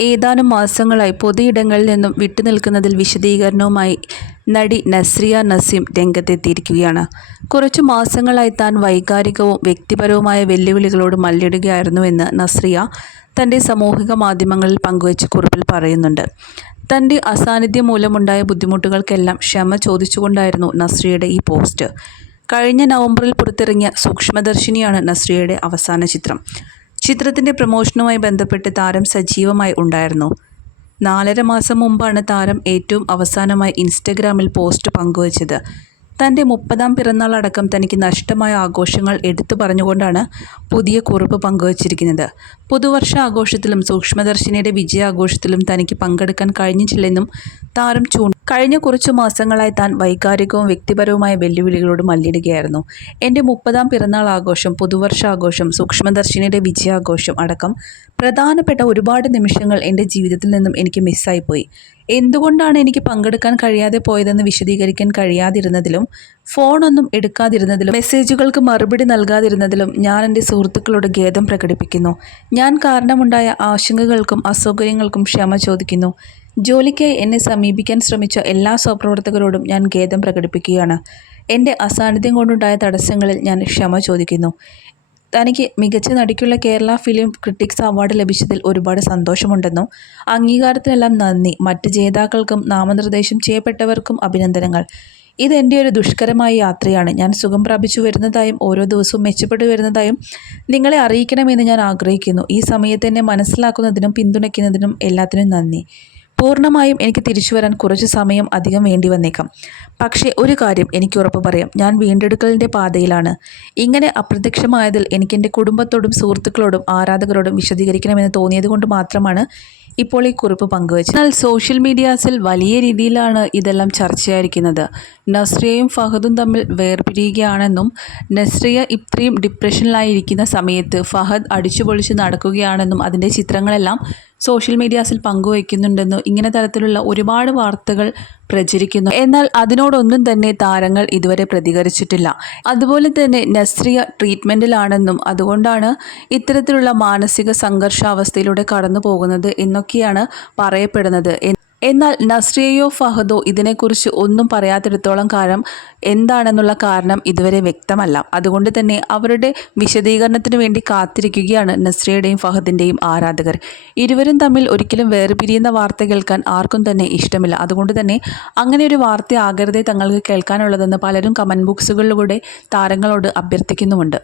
ഏതാനും മാസങ്ങളായി പൊതുയിടങ്ങളിൽ നിന്നും വിട്ടുനിൽക്കുന്നതിൽ വിശദീകരണവുമായി നടി നസ്രിയ നസീം രംഗത്തെത്തിയിരിക്കുകയാണ്. കുറച്ചു മാസങ്ങളായി താൻ വൈകാരികവും വ്യക്തിപരവുമായ വെല്ലുവിളികളോട് മല്ലിടുകയായിരുന്നുവെന്ന് നസ്രിയ തന്റെ സാമൂഹിക മാധ്യമങ്ങളിൽ പങ്കുവച്ച കുറിപ്പിൽ പറയുന്നുണ്ട്. തന്റെ അസാന്നിധ്യം മൂലമുണ്ടായ ബുദ്ധിമുട്ടുകൾക്കെല്ലാം ക്ഷമ ചോദിച്ചുകൊണ്ടായിരുന്നു നസ്രിയയുടെ ഈ പോസ്റ്റ്. കഴിഞ്ഞ നവംബറിൽ പുറത്തിറങ്ങിയ സൂക്ഷ്മദർശിനിയാണ് നസ്രിയയുടെ അവസാന ചിത്രം. ചിത്രത്തിന്റെ പ്രമോഷനുമായി ബന്ധപ്പെട്ട് താരം സജീവമായി ഉണ്ടായിരുന്നു. നാലര മാസം മുമ്പാണ് താരം ഏറ്റവും അവസാനമായി ഇൻസ്റ്റഗ്രാമിൽ പോസ്റ്റ് പങ്കുവച്ചത്. തന്റെ മുപ്പതാം പിറന്നാൾ അടക്കം തനിക്ക് നഷ്ടമായ ആഘോഷങ്ങൾ എടുത്തു പറഞ്ഞുകൊണ്ടാണ് പുതിയ കുറിപ്പ് പങ്കുവച്ചിരിക്കുന്നത്. പുതുവർഷ ആഘോഷത്തിലും സൂക്ഷ്മദർശിനിയുടെ വിജയാഘോഷത്തിലും തനിക്ക് പങ്കെടുക്കാൻ കഴിഞ്ഞിട്ടില്ലെന്നും താരം ചൂ കഴിഞ്ഞ കുറച്ചു മാസങ്ങളായി താൻ വൈകാരികവും വ്യക്തിപരവുമായ വെല്ലുവിളികളോട് മല്ലിടുകയായിരുന്നു. എന്റെ മുപ്പതാം പിറന്നാൾ ആഘോഷം പുതുവർഷാഘോഷം സൂക്ഷ്മദർശിനിയുടെ വിജയാഘോഷം അടക്കം പ്രധാനപ്പെട്ട ഒരുപാട് നിമിഷങ്ങൾ എന്റെ ജീവിതത്തിൽ നിന്നും എനിക്ക് മിസ്സായിപ്പോയി എന്തുകൊണ്ടാണ് എനിക്ക് പങ്കെടുക്കാൻ കഴിയാതെ പോയതെന്ന് വിശദീകരിക്കാൻ കഴിയാതിരുന്നതിലും ഫോണൊന്നും എടുക്കാതിരുന്നതിലും മെസ്സേജുകൾക്ക് മറുപടി നൽകാതിരുന്നതിലും ഞാൻ എന്റെ സുഹൃത്തുക്കളോട് ഖേദം പ്രകടിപ്പിക്കുന്നു. ഞാൻ കാരണമുണ്ടായ ആശങ്കകൾക്കും അസൗകര്യങ്ങൾക്കും ക്ഷമ ചോദിക്കുന്നു. ജോലിക്കായി എന്നെ സമീപിക്കാൻ ശ്രമിച്ച എല്ലാ സഹപ്രവർത്തകരോടും ഞാൻ ഖേദം പ്രകടിപ്പിക്കുകയാണ്. എന്റെ അസാന്നിധ്യം കൊണ്ടുണ്ടായ തടസ്സങ്ങളിൽ ഞാൻ ക്ഷമ ചോദിക്കുന്നു. തനിക്ക് മികച്ച നടിക്കുള്ള കേരള ഫിലിം ക്രിട്ടിക്സ് അവാർഡ് ലഭിച്ചതിൽ ഒരുപാട് സന്തോഷമുണ്ടെന്നും അംഗീകാരത്തിനെല്ലാം നന്ദി. മറ്റ് ജേതാക്കൾക്കും നാമനിർദ്ദേശം ചെയ്യപ്പെട്ടവർക്കും അഭിനന്ദനങ്ങൾ. ഇതെന്റെ ഒരു ദുഷ്കരമായ യാത്രയാണ്. ഞാൻ സുഖം പ്രാപിച്ചു വരുന്നതായും ഓരോ ദിവസവും മെച്ചപ്പെട്ടു വരുന്നതായും നിങ്ങളെ അറിയിക്കണമെന്ന് ഞാൻ ആഗ്രഹിക്കുന്നു. ഈ സമയത്ത് എന്നെ മനസ്സിലാക്കുന്നതിനും പിന്തുണയ്ക്കുന്നതിനും എല്ലാത്തിനും നന്ദി. പൂർണമായും എനിക്ക് തിരിച്ചു വരാൻ കുറച്ച് സമയം അധികം വേണ്ടി വന്നേക്കാം. പക്ഷേ ഒരു കാര്യം എനിക്ക് ഉറപ്പ് പറയാം. ഞാൻ വീണ്ടെടുക്കലിന്റെ പാതയിലാണ്. ഇങ്ങനെ അപ്രത്യക്ഷമായതിൽ എനിക്ക് എന്റെ കുടുംബത്തോടും സുഹൃത്തുക്കളോടും ആരാധകരോടും വിശദീകരിക്കണമെന്ന് തോന്നിയത് കൊണ്ട് മാത്രമാണ് ഇപ്പോൾ ഈ കുറിപ്പ് പങ്കുവച്ചത്. എന്നാൽ സോഷ്യൽ മീഡിയാസിൽ വലിയ രീതിയിലാണ് ഇതെല്ലാം ചർച്ചയായിരിക്കുന്നത്. നസ്രിയയും ഫഹദും തമ്മിൽ വേർപിരിയുകയാണെന്നും നസ്രിയ ഇത്രയും ഡിപ്രഷനിലായിരിക്കുന്ന സമയത്ത് ഫഹദ് അടിച്ചുപൊളിച്ച് നടക്കുകയാണെന്നും അതിന്റെ ചിത്രങ്ങളെല്ലാം സോഷ്യൽ മീഡിയാസിൽ പങ്കുവയ്ക്കുന്നുണ്ടെന്നും ഇങ്ങനെ തരത്തിലുള്ള ഒരുപാട് വാർത്തകൾ പ്രചരിക്കുന്നു. എന്നാൽ അതിനോടൊന്നും തന്നെ താരങ്ങൾ ഇതുവരെ പ്രതികരിച്ചിട്ടില്ല. അതുപോലെ തന്നെ നസ്രിയ ട്രീറ്റ്മെന്റിലാണെന്നും അതുകൊണ്ടാണ് ഇത്തരത്തിലുള്ള മാനസിക സംഘർഷാവസ്ഥയിലൂടെ കടന്നു പോകുന്നത് എന്നൊക്കെയാണ് പറയപ്പെടുന്നത്. എന്നാൽ നസ്രിയയോ ഫഹദോ ഇതിനെക്കുറിച്ച് ഒന്നും പറയാത്തിടത്തോളം കാലം എന്താണെന്നുള്ള കാരണം ഇതുവരെ വ്യക്തമല്ല. അതുകൊണ്ട് തന്നെ അവരുടെ വിശദീകരണത്തിന് വേണ്ടി കാത്തിരിക്കുകയാണ് നസ്രിയയുടെയും ഫഹദിന്റെയും ആരാധകർ. ഇരുവരും തമ്മിൽ ഒരിക്കലും വേർപിരിയുന്ന വാർത്ത കേൾക്കാൻ ആർക്കും തന്നെ ഇഷ്ടമില്ല. അതുകൊണ്ട് തന്നെ അങ്ങനെ ഒരു വാർത്ത ആകരുതേ തങ്ങൾക്ക് കേൾക്കാനുള്ളതെന്ന് പലരും കമന്റ് ബോക്സുകളിലൂടെ താരങ്ങളോട് അഭ്യർത്ഥിക്കുന്നുമുണ്ട്.